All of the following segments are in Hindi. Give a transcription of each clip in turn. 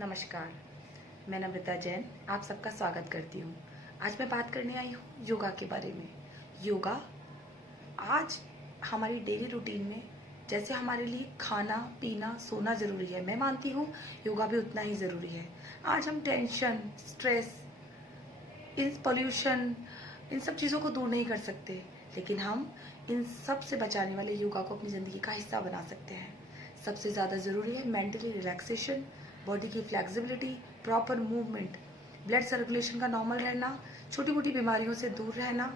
नमस्कार, मैं नम्रता जैन आप सबका स्वागत करती हूँ। आज मैं बात करने आई हूँ योगा के बारे में। योगा आज हमारी डेली रूटीन में जैसे हमारे लिए खाना पीना सोना ज़रूरी है, मैं मानती हूँ योगा भी उतना ही ज़रूरी है। आज हम टेंशन, स्ट्रेस, इन पोल्यूशन, इन सब चीज़ों को दूर नहीं कर सकते, लेकिन हम इन सब से बचाने वाले योगा को अपनी ज़िंदगी का हिस्सा बना सकते हैं। सबसे ज़्यादा ज़रूरी है मेंटली रिलैक्सेशन, बॉडी की flexibility, proper movement, blood circulation का नॉर्मल रहना, छोटी मोटी बीमारियों से दूर रहना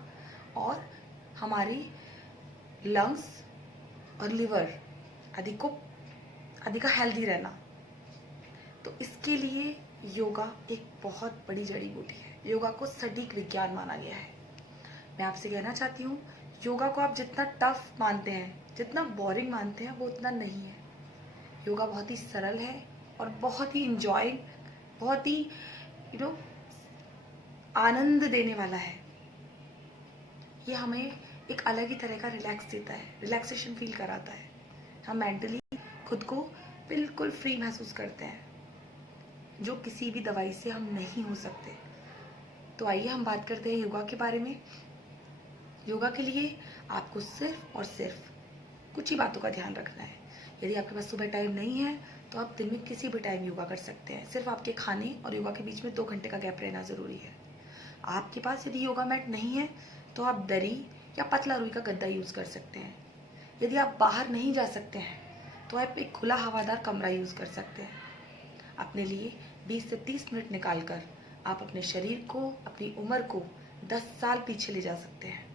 और हमारी लंग्स और लिवर आदि का हेल्दी रहना। तो इसके लिए योगा एक बहुत बड़ी जड़ी बूटी है। योगा को सटीक विज्ञान माना गया है। मैं आपसे कहना चाहती हूँ, योगा को आप जितना टफ मानते हैं, जितना बोरिंग मानते हैं, वो उतना नहीं है। योगा बहुत ही सरल है और बहुत ही इंजॉय, बहुत ही आनंद देने वाला है। ये हमें एक अलग ही तरह का रिलैक्स देता है, रिलैक्सेशन फील कराता है। हम मेंटली खुद को बिल्कुल फ्री महसूस करते हैं, जो किसी भी दवाई से हम नहीं हो सकते। तो आइए हम बात करते हैं योगा के बारे में। योगा के लिए आपको सिर्फ और सिर्फ कुछ ही बातों का ध्यान रखना है। यदि आपके पास सुबह टाइम नहीं है तो आप दिन में किसी भी टाइम योगा कर सकते हैं। सिर्फ आपके खाने और योगा के बीच में 2 घंटे का गैप रहना ज़रूरी है। आपके पास यदि योगा मैट नहीं है तो आप दरी या पतला रुई का गद्दा यूज़ कर सकते हैं। यदि आप बाहर नहीं जा सकते हैं तो आप एक खुला हवादार कमरा यूज़ कर सकते हैं। अपने लिए 20 से 30 मिनट निकाल कर आप अपने शरीर को, अपनी उम्र को 10 साल पीछे ले जा सकते हैं।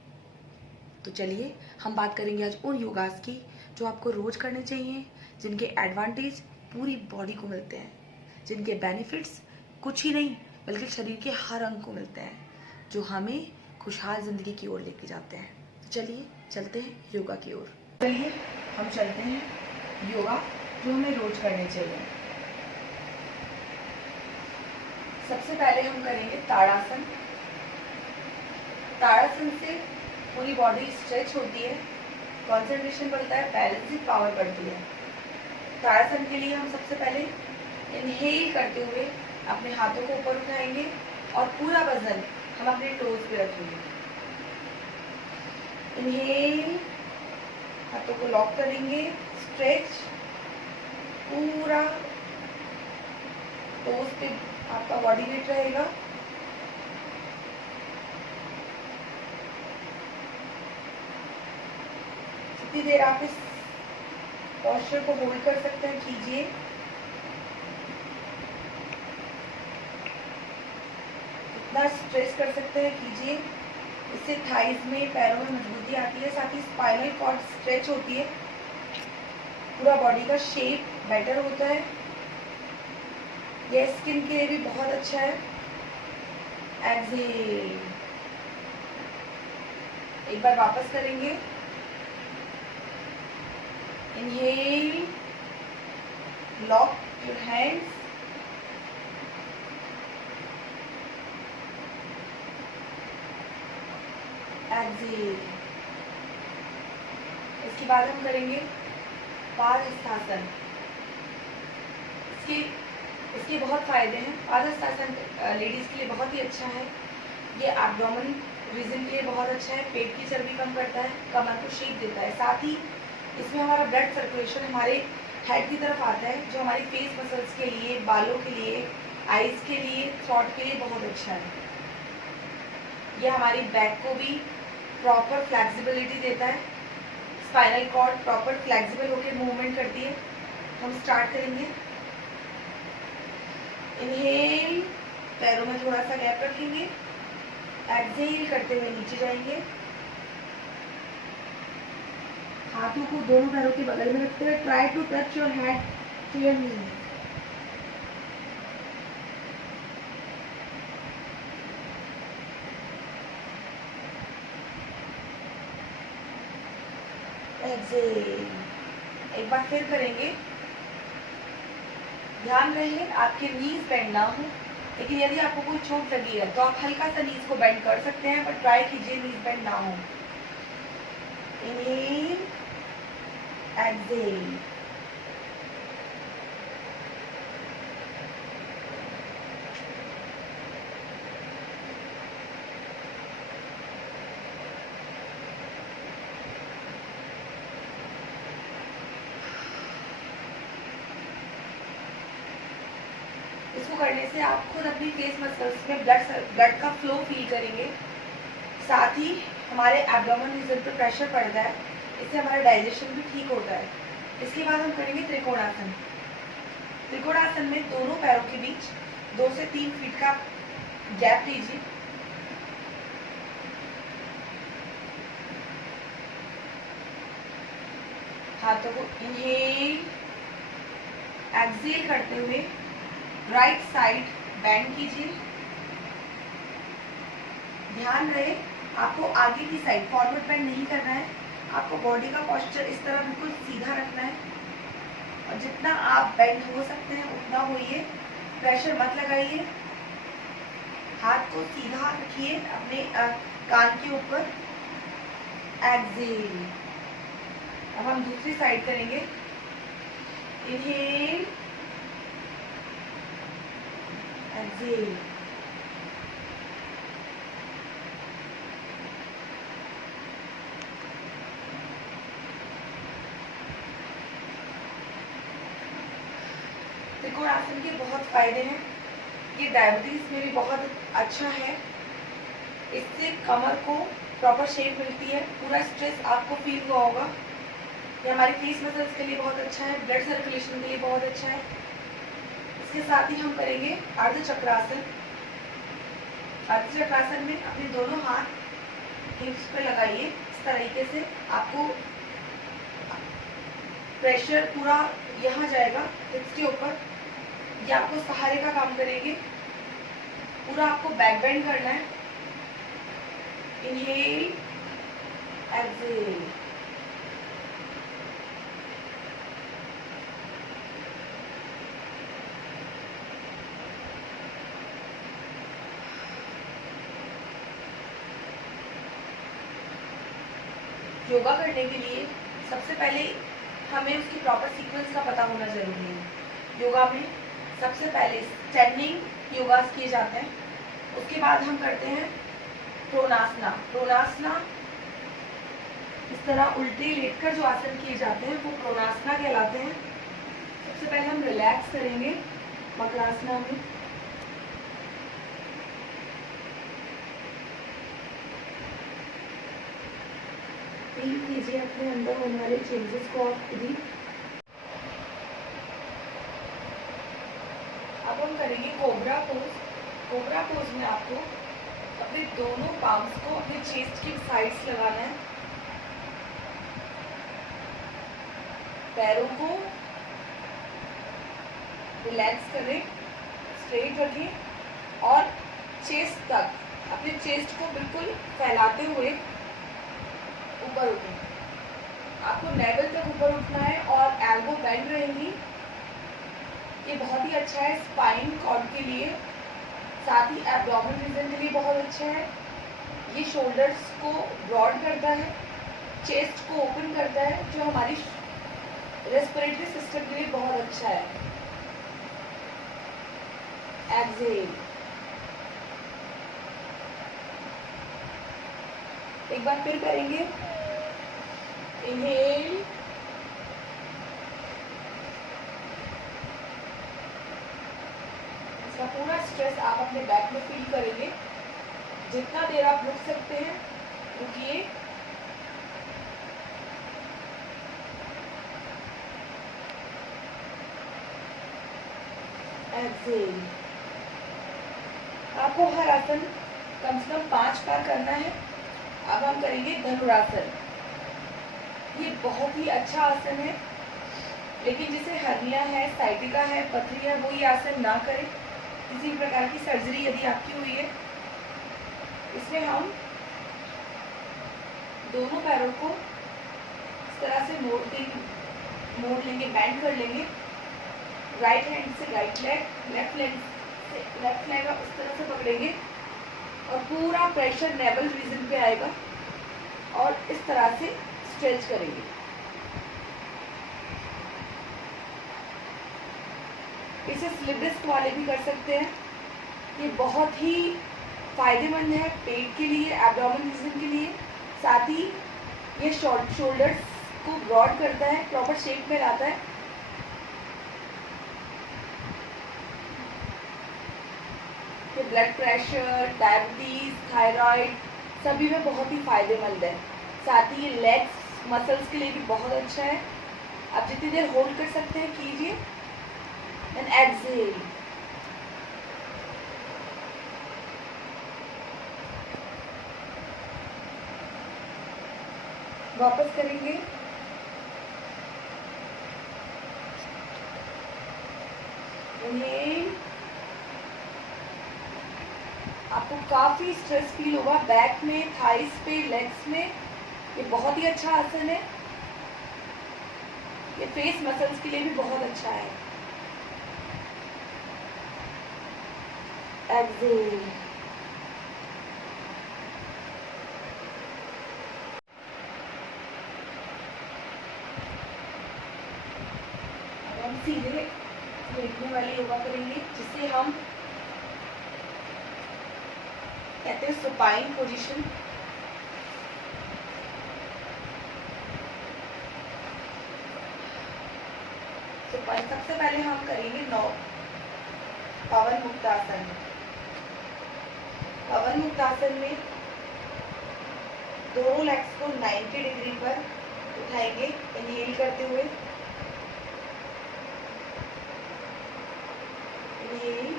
तो चलिए हम बात करेंगे आज उन योगास की जो आपको रोज़ करने चाहिए, जिनके एडवांटेज पूरी बॉडी को मिलते हैं, जिनके बेनिफिट्स कुछ ही नहीं बल्कि शरीर के हर अंग को मिलते हैं, जो हमें खुशहाल ज़िंदगी की ओर लेके जाते हैं। तो चलिए चलते हैं योगा की ओर। चलिए हम चलते हैं योगा जो हमें रोज़ करने चाहिए। सबसे पहले हम करेंगे ताड़ासन। ताड़ासन से पूरी बॉडी स्ट्रेच होती है, कंसंट्रेशन बढ़ता है, बैलेंसिंग पावर बढ़ती है। ताड़ासन के लिए हम सबसे पहले इनहेल करते हुए अपने हाथों को ऊपर उठाएंगे और पूरा वजन हम अपने टोज पे रखेंगे। इनहेल, हाथों को लॉक करेंगे, स्ट्रेच, पूरा टोज पे आपका बॉडी वेट रहेगा। जितनी देर आप इस पोस्चर को होल्ड कर सकते हैं कीजिए। जितना स्ट्रेच कर सकते हैं कीजिए। इससे थाइज में, पैरों में मजबूती आती है, साथ ही स्पाइनल कॉर्ड स्ट्रेच होती है, पूरा बॉडी का शेप बेटर होता है। यह स्किन के लिए भी बहुत अच्छा है। एक्सहेल, एक बार वापस करेंगे। Inhale, lock your hands. Exhale. इसके बाद हम करेंगे पादहस्तासन। इसके बहुत फायदे हैं। पादहस्तासन लेडीज के लिए बहुत ही अच्छा है। ये एब्डोमेन रीजन के लिए बहुत अच्छा है, पेट की चर्बी कम करता है, कमर को शेप देता है। साथ ही इसमें हमारा ब्लड सर्कुलेशन हमारे हेड की तरफ आता है, जो हमारी फेस मसल्स के लिए, बालों के लिए, आईज के लिए, थ्रॉट के लिए बहुत अच्छा है। ये हमारी बैक को भी प्रॉपर फ्लेक्सिबिलिटी देता है। स्पाइनल कॉर्ड प्रॉपर फ्लेक्सिबल होकर मूवमेंट करती है। हम स्टार्ट करेंगे। इनहेल, पैरों में थोड़ा सा गैप रखेंगे। एक्सहेल करते हुए नीचे जाएंगे। हाथों को दोनों पैरों के बगल में रखते हुए try to touch your head to your knee. Exhale, एक बार फिर करेंगे। ध्यान रहे आपके नीज बेंड ना हो, लेकिन यदि आपको कोई चोट लगी है तो आप हल्का सा नीज को बेंड कर सकते हैं, पर ट्राई कीजिए नीज बेंड ना हो। इनहेल, एक्सहेल, इसको करने से आप खुद अपनी फेस मसल्स में ब्लड का फ्लो फील करेंगे, साथ ही हमारे एब्डोमेन रीजन पे प्रेशर पड़ता है, इससे हमारा डाइजेशन भी ठीक होता है। इसके बाद हम करेंगे त्रिकोणासन। त्रिकोणासन में दोनों पैरों के बीच 2 से 3 फीट का गैप लीजिए। हाथों को इनहेल एक्सहेल करते हुए राइट साइड बेंड कीजिए। ध्यान रहे आपको आगे की साइड फॉरवर्ड बेंड नहीं करना है, आपको बॉडी का पोस्चर इस तरह बिल्कुल सीधा रखना है और जितना आप बेंड हो सकते हैं उतना होइए, प्रेशर मत लगाइए। हाथ को सीधा रखिए अपने कान के ऊपर। एक्सहेल। अब हम दूसरी साइड करेंगे। Inhale exhale. त्रिकोणासन के बहुत फायदे हैं। ये डायबिटीज में भी बहुत अच्छा है, इससे कमर को प्रॉपर शेप मिलती है, पूरा स्ट्रेस आपको फील हुआ होगा। ये हमारी फेस मसल्स के लिए बहुत अच्छा है, ब्लड सर्कुलेशन के लिए बहुत अच्छा है। इसके साथ ही हम करेंगे अर्धचक्रासन। अर्धचक्रासन में अपने दोनों हाथ हिप्स पे लगाइए। इस तरीके से आपको प्रेशर पूरा यहाँ जाएगा हिप्स के ऊपर, ये आपको सहारे का काम करेंगे। पूरा आपको बैक बेंड करना है। Inhale exhale. योगा करने के लिए सबसे पहले हमें उसकी प्रॉपर सीक्वेंस का पता होना जरूरी है। योगा में सबसे पहले स्टैंडिंग योगा किए जाते हैं, उसके बाद हम करते हैं प्रोनासना। प्रोनासना इस तरह उल्टे लेटकर जो आसन किए जाते हैं वो प्रोनासना कहलाते हैं। सबसे पहले हम रिलैक्स करेंगे मकरासना में। फील कीजिए अपने अंदर होने वाले चेंजेस को आप खुद ही। अब हम करेंगे कोबरा पोज। कोबरा पोज में आपको अपने दोनों पाम्स को अपने चेस्ट की साइड्स लगाना है। पैरों को रिलैक्स करें, स्ट्रेट रखें और चेस्ट तक अपने चेस्ट को बिल्कुल फैलाते हुए ऊपर उठें। आपको नेवल तक ऊपर उठना है और एल्बो बेंड रहेंगी। ये बहुत ही अच्छा है स्पाइन कॉर्ड के लिए, साथ ही एब्डोमेन रीजन के लिए बहुत अच्छा है। ये शोल्डर्स को ब्रॉड करता है, चेस्ट को ओपन करता है, जो हमारी रेस्पिरेटरी सिस्टम के लिए बहुत अच्छा है। एक्सहेल। एक बार फिर करेंगे। इनहेल, इसका पूरा स्ट्रेस आप अपने बैक में फील करेंगे। जितना देर आप रुक सकते हैं रुकिए। एक्सहेल। आपको हर आसन कम से कम 5 बार करना है। अब हम करेंगे धनुरासन। ये बहुत ही अच्छा आसन है, लेकिन जिसे हर्निया है, साइटिका है, पथरी है, वो ये आसन ना करें। किसी भी प्रकार की सर्जरी यदि आपकी हुई है, इसमें हम दोनों पैरों को इस तरह से मोड़ लेंगे, बैंड कर लेंगे। राइट हैंड से राइट लेग, लेफ्ट लेग इस तरह से पकड़ेंगे और पूरा प्रेशर नेवल रीजन पे आएगा और इस तरह से स्ट्रेच करेंगे। इसे स्लिप डिस्क वाले भी कर सकते हैं। ये बहुत ही फायदेमंद है पेट के लिए, एब्डोमेन रीजन के लिए, साथ ही ये शोल्डर्स को ब्रॉड करता है, प्रॉपर शेप में लाता है। ब्लड प्रेशर, डायबिटीज़, थायराइड सभी में बहुत ही फायदेमंद है। साथ ही ये लेग्स मसल्स के लिए भी बहुत अच्छा है। आप जितनी देर होल्ड कर सकते हैं कीजिए एंड एक्सहेल। वापस करेंगे। इन्हेल। आपको काफ़ी स्ट्रेस फील होगा बैक में, थाइस पे, लेग्स में। ये बहुत ही अच्छा आसन है। ये फेस मसल्स के लिए भी बहुत अच्छा है। एक्सहेल। अब हम सीधे लेटने वाली योगा करेंगे, जिसे हम कहते हैं सुपाइन पोजीशन। सुपाइन सबसे पहले हम करेंगे पवन मुक्तासन। पवन मुक्तासन में दोनों लेग्स को 90 डिग्री पर उठाएंगे इनहेल करते हुए। Inhale,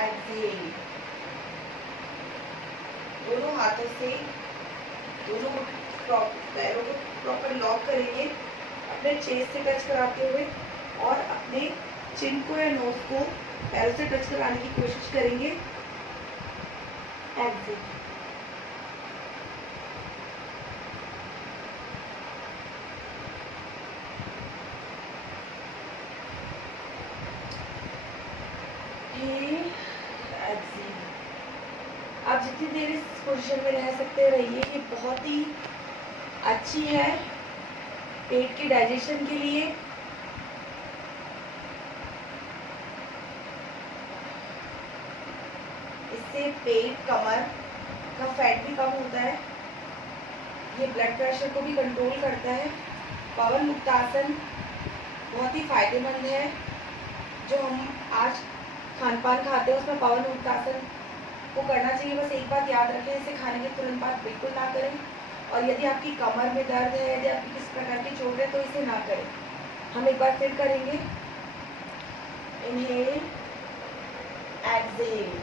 exhale. दोनों हाथों से दोनों पैरों को प्रॉपर लॉक करेंगे अपने चेस्ट से टच कराते हुए, और अपने चिन को या नोज को पैरों से टच कराने की कोशिश करेंगे। एक्सहेल। आप जितनी देर इस पोजीशन में रह सकते रहिए। ये बहुत ही अच्छी है पेट के डाइजेशन के लिए। इससे पेट, कमर का फैट भी कम होता है। ये ब्लड प्रेशर को भी कंट्रोल करता है। पवन मुक्तासन बहुत ही फायदेमंद है। जो हम आज खान पान खाते हैं उसमें पवन मुक्तासन को करना चाहिए। बस एक बात याद रखें, इसे खाने के तुरंत बाद बिल्कुल ना करें। और यदि आपकी कमर में दर्द है, यदि आपकी किसी प्रकार की चोट है, तो इसे ना करें। हम एक बार फिर करेंगे। Inhale, exhale.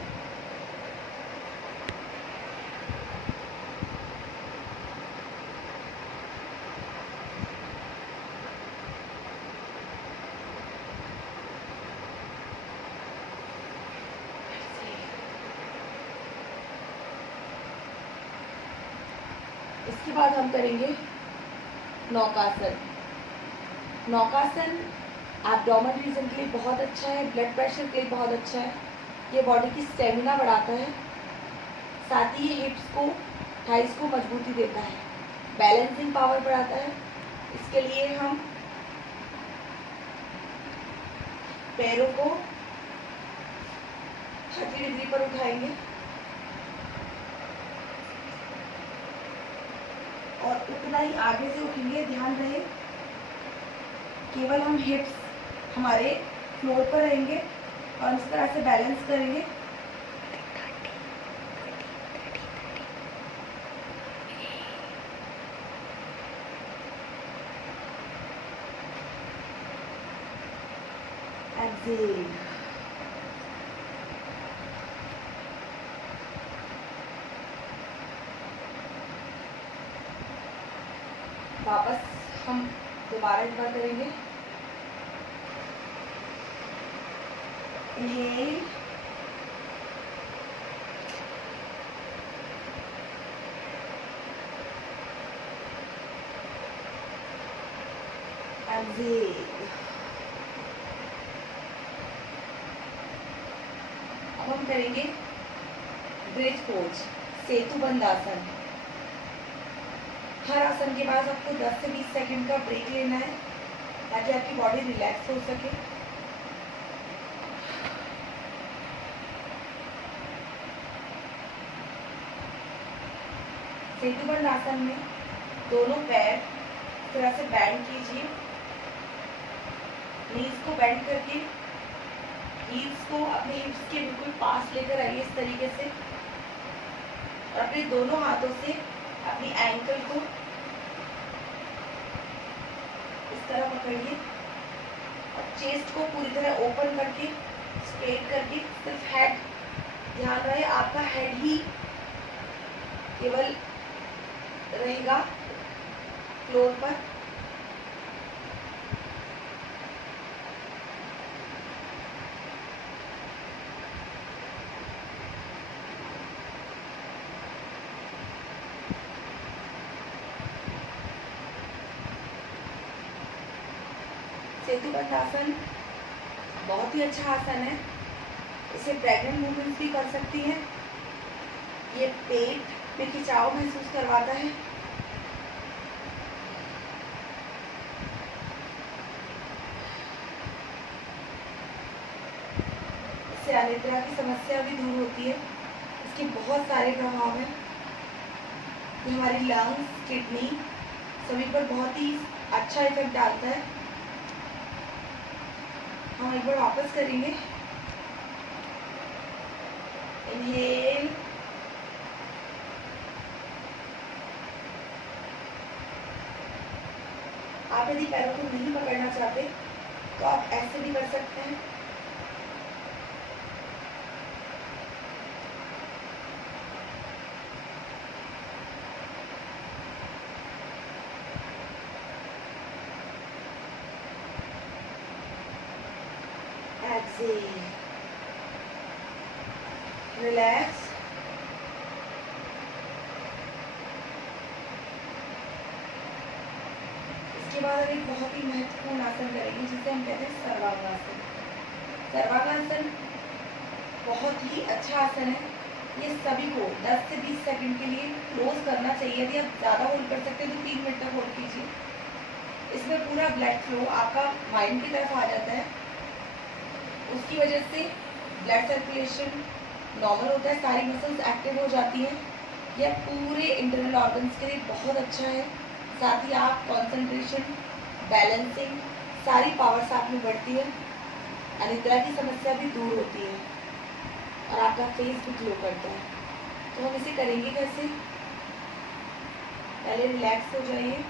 इसके बाद हम करेंगे नौकासन। नौकासन एब्डोमेन रीजन के लिए बहुत अच्छा है, ब्लड प्रेशर के लिए बहुत अच्छा है। ये बॉडी की स्टेमिना बढ़ाता है। साथ ही हिप्स को, थाइस को मजबूती देता है, बैलेंसिंग पावर बढ़ाता है। इसके लिए हम पैरों को 30 डिग्री पर उठाएंगे और उतना ही आगे से उठेंगे। ध्यान रहे केवल हम हिप्स हमारे फ्लोर पर रहेंगे और इस तरह से बैलेंस करेंगे। एक्सहेल। वापस हम दोबारा एक बार करेंगे। Inhale, exhale. अब हम करेंगे ब्रिज पोज, सेतुबंद आसन। हर आसन के बाद आपको 10 से 20 सेकंड का ब्रेक लेना है ताकि आपकी बॉडी रिलैक्स हो सके। सेतुबंद आसन में दोनों पैर इस तरह से बैंड कीजिए, नीज को बेंड करके हील्स को अपने हिप्स के बिल्कुल पास लेकर आइए इस तरीके से, और अपने दोनों हाथों से अपनी एंकल को इस तरह पकड़िए और चेस्ट को पूरी तरह ओपन करके स्ट्रेट करके सिर्फ हेड, ध्यान रहे आपका हेड ही केवल रहेगा फ्लोर पर। सेतुबंध आसन बहुत ही अच्छा आसन है, इसे प्रेग्नेंट वुमेन्स भी कर सकती हैं। ये पेट में खिंचाव महसूस करवाता है। इससे अनिद्रा की समस्या भी दूर होती है। इसके बहुत सारे प्रभाव हैं। ये हमारी लंग्स, किडनी सभी पर बहुत ही अच्छा इफेक्ट डालता है। हम एक बार वापस करेंगे। इनहेल, आप यदि पैरों को नहीं पकड़ना चाहते तो आप ऐसे भी कर सकते हैं। Exhale, relax. इसके बाद अब एक बहुत ही महत्वपूर्ण आसन करेंगे जिसे हम कहते हैं सर्वांगासन। सर्वांगासन बहुत ही अच्छा आसन है। ये सभी को 10 से 20 सेकंड के लिए क्लोज करना चाहिए। यदि आप ज़्यादा होल्ड कर सकते हैं तो 3 मिनट तक होल्ड कीजिए। इसमें पूरा ब्लड फ्लो आपका माइंड की तरफ आ जाता है, उसकी वजह से ब्लड सर्कुलेशन नॉर्मल होता है, सारी मसल्स एक्टिव हो जाती हैं। यह पूरे इंटरनल ऑर्गन्स के लिए बहुत अच्छा है। साथ ही आप कंसंट्रेशन, बैलेंसिंग, सारी पावर्स आप में बढ़ती है। अनिद्रा की समस्या भी दूर होती है और आपका फेस भी ग्लो करता है। तो हम इसे करेंगे कैसे? पहले रिलैक्स हो जाइए।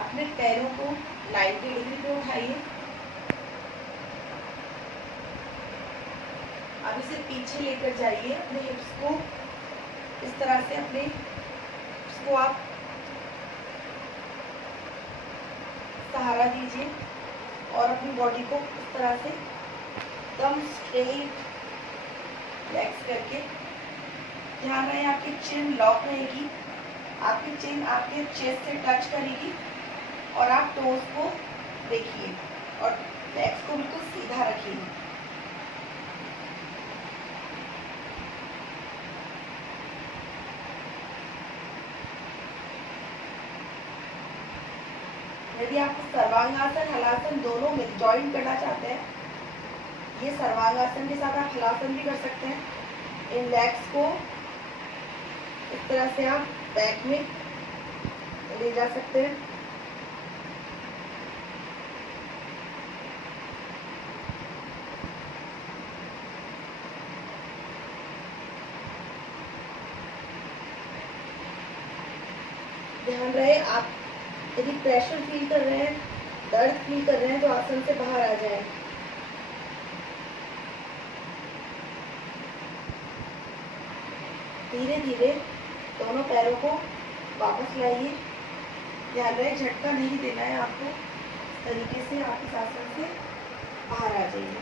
अपने पैरों को 90 डिग्री पे उठाइए। अब इसे पीछे लेकर जाइए। अपने हिप्स को इस तरह से, अपने हिप्स को आप सहारा दीजिए और अपनी बॉडी को इस तरह से एकदम स्ट्रेट रिलैक्स करके, ध्यान रहे आपकी चिन लॉक रहेगी, आपकी चिन आपके चेस्ट से टच करेगी और आप टोस को देखिए और लेग्स को बिल्कुल सीधा रखिए। यदि आप सर्वांगासन, हलासन दोनों में जॉइंट करना चाहते हैं, ये सर्वांगासन के साथ आप हलासन भी कर सकते हैं। इन लेग्स को इस तरह से आप बैक में ले जा सकते हैं। ध्यान रहे आप यदि प्रेशर फील कर रहे हैं, दर्द फील कर रहे हैं, तो आसन से बाहर आ जाए। धीरे धीरे दोनों पैरों को वापस लाइए। ध्यान रहे झटका नहीं देना है आपको। इस तरीके से आप इस आसन से बाहर आ जाइए।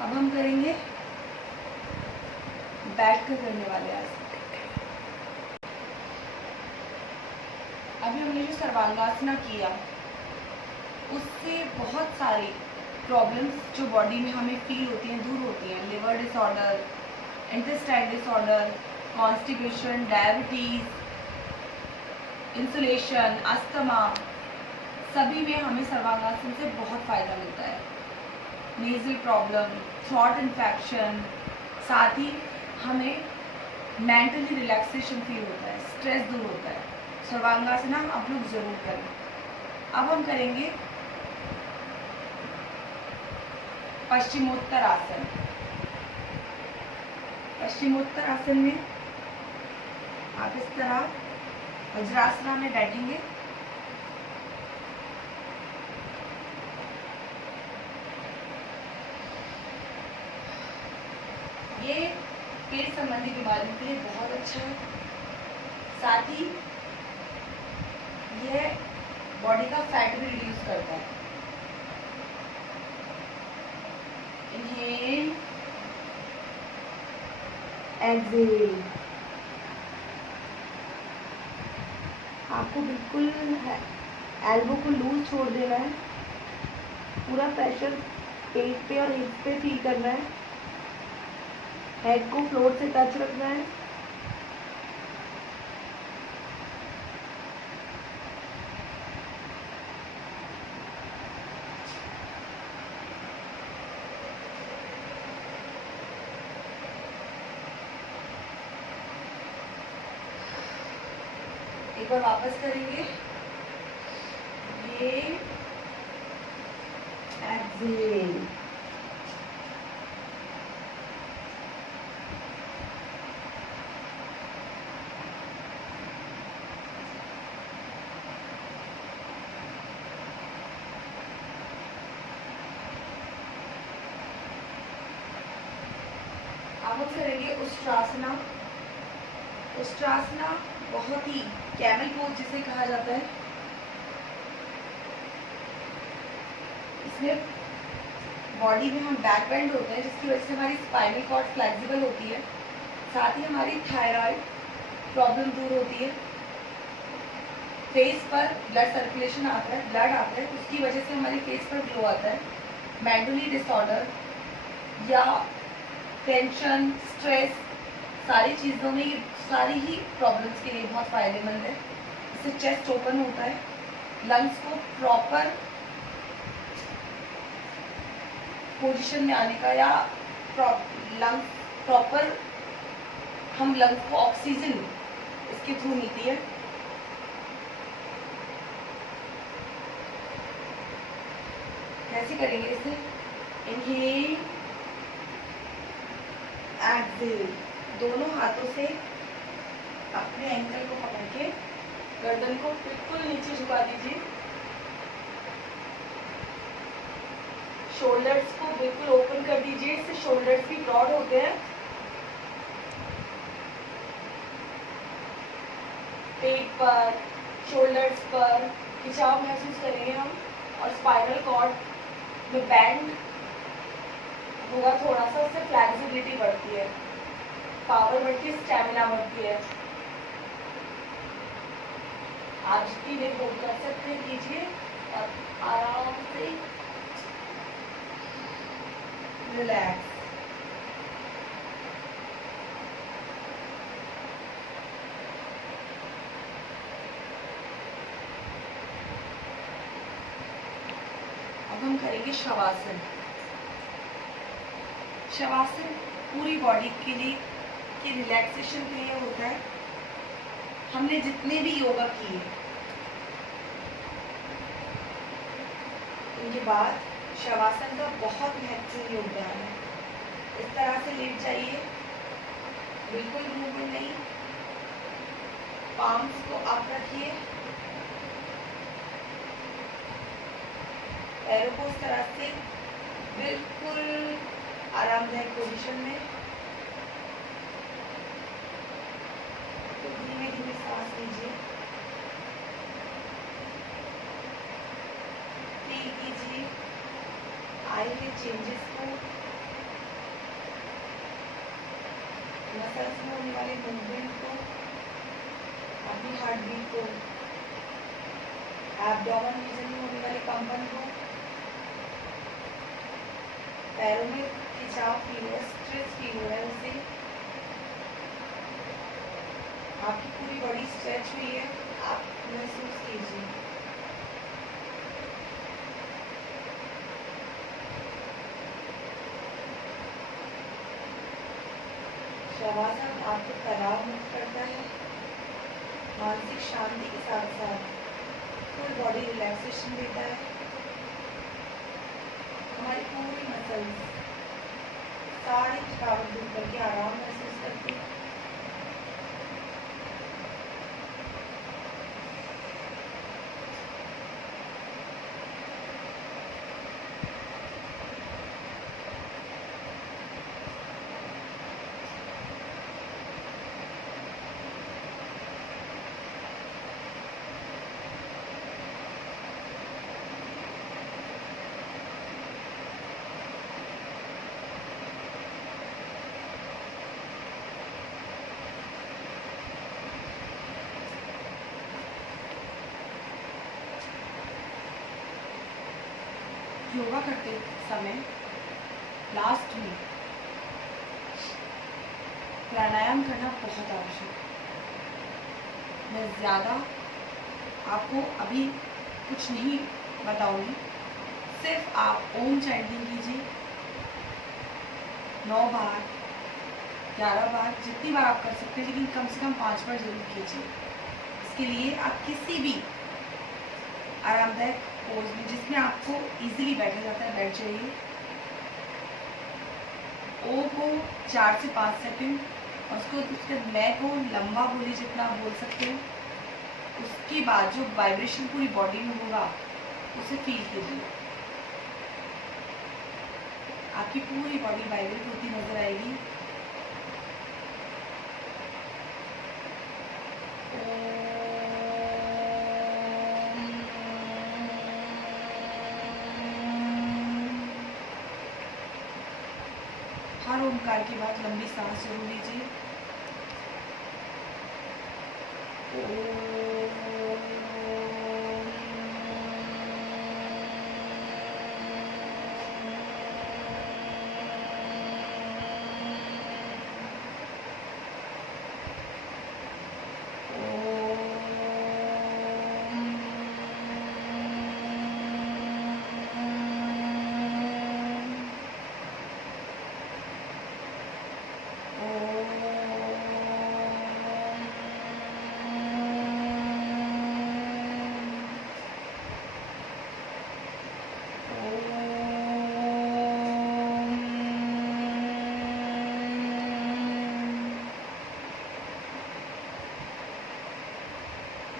अब हम करेंगे बैठ कर करने वाले आसन। अभी हमने जो सर्वांगासना किया उससे बहुत सारी प्रॉब्लम्स जो बॉडी में हमें फील होती हैं दूर होती हैं। Liver disorder, intestine disorder, constipation, diabetes, insulation, asthma, सभी में हमें सर्वांगासन से बहुत फ़ायदा मिलता है। नेज़ल प्रॉब्लम, थ्रॉट इन्फेक्शन, साथ ही हमें मेंटली रिलैक्सेशन फील होता है, स्ट्रेस दूर होता है। सर्वांगासना आप लोग जरूर करें। अब हम करेंगे पश्चिमोत्तर आसन। पश्चिमोत्तर आसन में आप इस तरह वज्रासना में बैठेंगे। ये पेट संबंधी बीमारियों के लिए बहुत अच्छा है। साथ ही यह बॉडी का फैट भी रिड्यूस करता है। Inhale, exhale. आपको बिल्कुल एल्बो को लूज छोड़ देना है। पूरा प्रेशर पेट पे और हिप पे फील करना है। हेड को फ्लोर से टच रखना है। एक बार वापस करेंगे। ये एक्सहेल। अब हम करेंगे उष्ट्रासना। उष्ट्रासना बहुत ही कैमल पोज जिसे कहा जाता है। इसमें बॉडी में हम बैक बेंड होते हैं, जिसकी वजह से हमारी स्पाइनल कॉर्ड फ्लेक्सिबल होती है। साथ ही हमारी थायराइड प्रॉब्लम दूर होती है। फेस पर ब्लड सर्कुलेशन आता है, ब्लड आता है, उसकी वजह से हमारी फेस पर ग्लो आता है। मेंटली डिसऑर्डर या टेंशन, स्ट्रेस, सारी चीज़ों में ये सारी ही प्रॉब्लम्स के लिए बहुत फ़ायदेमंद है। इससे चेस्ट ओपन होता है, लंग्स को प्रॉपर पोजीशन में आने का या प्रॉपर हम लंग्स को ऑक्सीजन इसके थ्रू मिलती है। कैसे करेंगे इसे? Inhale, exhale. दोनों हाथों से अपने एंकल को पकड़ के गर्दन को बिल्कुल नीचे झुका दीजिए। शोल्डर्स को बिल्कुल ओपन कर दीजिए, इससे शोल्डर्स भी ब्रॉड होते हैं। पेट पर, शोल्डर्स पर खिंचाव महसूस करेंगे हम, और स्पाइनल कॉर्ड में बैंड होगा थोड़ा सा, उससे फ्लेक्सिबिलिटी बढ़ती है, पावर बढ़ती है, स्टैमिना बढ़ती है। आप जितनी देर होल्ड कर सकते हैं कीजिए, अब आराम से रिलैक्स। अब हम करेंगे शवासन। शवासन पूरी बॉडी के लिए की रिलैक्सेशन के लिए होता है। हमने जितने भी योगा किए उनके बाद शवासन का बहुत महत्वपूर्ण योगदान है। इस तरह से लेट जाइए, बिल्कुल मूवमेंट नहीं, पाम्स को आप रखिए, पैरों को इस तरह से बिल्कुल आरामदायक पोजीशन में। तो धीमे धीमे सांस लीजिए, फील कीजिए आए हुए चेंजेस को, मसल्स में होने वाले मूवमेंट को, अपनी हार्ट बीट को, एब्डोमेन रीजन में होने वाले कंपन को। पैरों में खिंचाव फील हो रहा है, स्ट्रेस फील हो रहा है, उससे आपकी पूरी बॉडी स्ट्रेच हुई है, आप महसूस कीजिए। शवासन आपको तनाव मुक्त करता है, मानसिक शांति के साथ साथ फुल बॉडी रिलैक्सेशन देता है। हमारी पूरी मसल्स सारी थकावट दूर करके आराम महसूस करती है। योगा करते समय लास्ट में प्राणायाम करना बहुत आवश्यक है। मैं ज़्यादा आपको अभी कुछ नहीं बताऊंगी, सिर्फ आप ओम चैंटिंग कीजिए 9 बार 11 बार, जितनी बार आप कर सकते हैं, लेकिन कम से कम 5 बार जरूर कीजिए। इसके लिए आप किसी भी आरामदायक पोज में, जिसमें आपको इजीली बैठा जाता है, बैठ जाइए। ओ को 4 से 5 सेकंड और उसके मैं को लंबा बोलिए, जितना आप बोल सकते हो। उसके बाद जो वाइब्रेशन पूरी बॉडी में होगा उसे फील कीजिए। आपकी पूरी बॉडी वाइब्रेट होती नजर आएगी। हर ओमकार के बाद लंबी सांस जरूर लीजिए।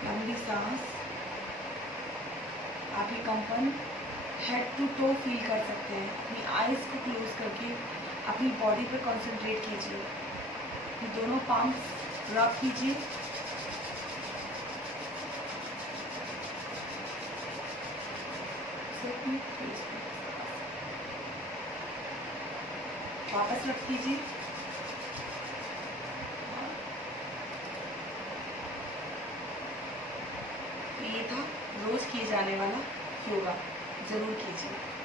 लंबी सांस। आप ये कंपन हेड टू टो फील कर सकते हैं। अपनी आईज को क्लोज करके अपनी बॉडी पर कंसंट्रेट कीजिए। ये दोनों पाम्स रब कीजिए। वापस रब कीजिए। ये था रोज किए जाने वाला योगा, जरूर कीजिए।